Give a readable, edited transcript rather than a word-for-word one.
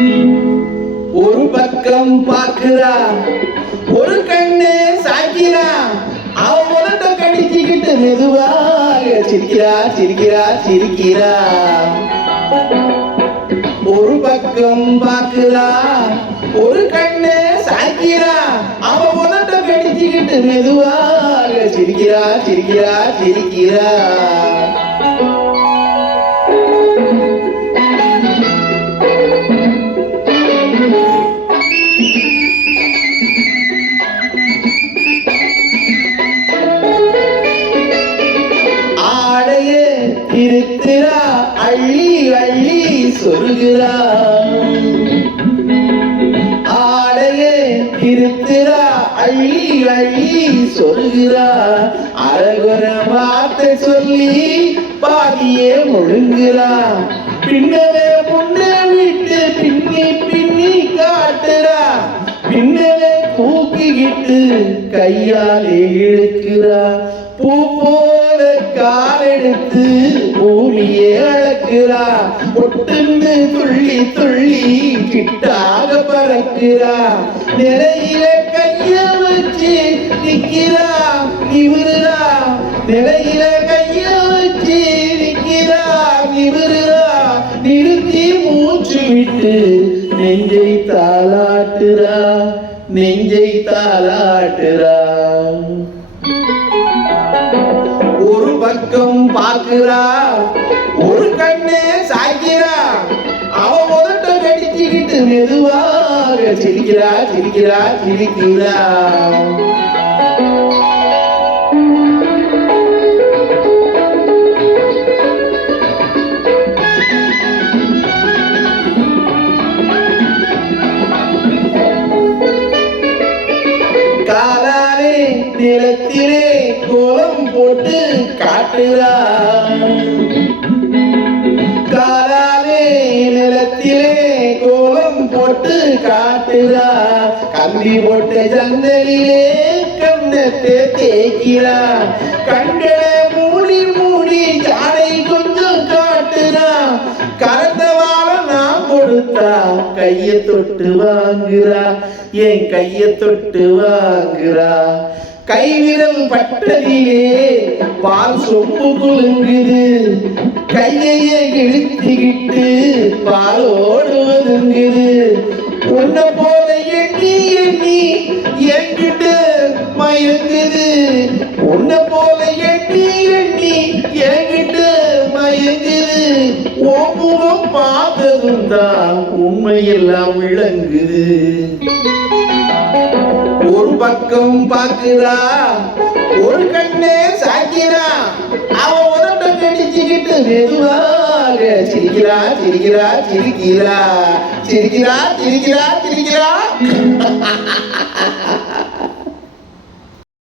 ஒரு பக்கம் பாக்குறா, ஒரு கண்ணு சாய்க்கிறா, அவன் உதட்ட கடிச்சுக்கிட்டு மெதுவாக சிரிக்கிறா சிரிக்கிறா சிரிக்கிறா. ஒரு பக்கம் பாக்குறா, ஒரு கண்ணு சாய்க்கிறா, அவன் உதட்ட கடிச்சுக்கிட்டு மெதுவாக சிரிக்கிறா சிரிக்கிறா சிரிக்கிறா. ஆடையே திருத்திரா, அள்ளி அள்ளி சொருகிறா. ஆடையே திருத்திரா, அள்ளி அள்ளி சொருகிறா. அழகுற வார்த்தை சொல்லி பாதியே முழுங்குறா. பின்னவே முன்னே விட்டு பின்னி பின்னி காட்டுறா. பின்னவே தூக்கிக்கிட்டு கையாலே இழுக்கிறா. பூ போல காலெடுத்து பூமியே அளக்குறா. ஒட்டுன்னு துள்ளி துள்ளி கிட்டாக பறக்குறா. நிலையில கைய வச்சு நிக்கிறா நிமிருறா. நிலையில கைய வச்சு நிக்கிறா நிமிருறா. நிறுத்தி மூச்சு விட்டு நெஞ்சை தாளாட்டுறா நெஞ்சை தாளாட்டுறா. ஒரு பக்கம் பாக்குறா, ஒரு கண்ணு சாய்க்கிறா, அவ உதட்ட கடிச்சுக்கிட்டு மெதுவாக சிரிக்கிறா சிரிக்கிறா சிரிக்கிறா. காலாலே நிலத்திலே கோலம் போட்டு காட்டுறா. காலாலே நிலத்திலே கோலம் போட்டு காட்டுறா. கம்பி போட்ட ஜன்னலிலே கண்ணத்தை தேய்க்கிறா. கண்களை மூடி மூடி ஜாடை கொஞ்சம் காட்டுறா. கறந்த வாழ நான் கொடுத்தா கையை தொட்டு வாங்குறா. என் கையை தொட்டு வாங்குறா. கைவிரல் பட்டதிலே பால் சொம்பு குலுங்குது. கையையே இழுத்துக்கிட்டு பாலோடு ஒதுங்குது. உன்னை போல எண்ணி எண்ணி என்கிட்ட மயங்குது. உன்னை போல எண்ணி எண்ணி என்கிட்ட மயங்குது. உன் முகம் பார்த்ததும் தான் உண்மையெல்லாம் விளங்குது. ஒரு பக்கம் பாக்குறா, ஒரு கண்ணே சாய்க்கிறா, அவ உதட்ட கடிச்சுக்கிட்டு மெதுவாக சிரிக்கிறா சிரிக்கிறா சிரிக்கிறா சிரிக்கிறா சிரிக்கிறா சிரிக்கிறா.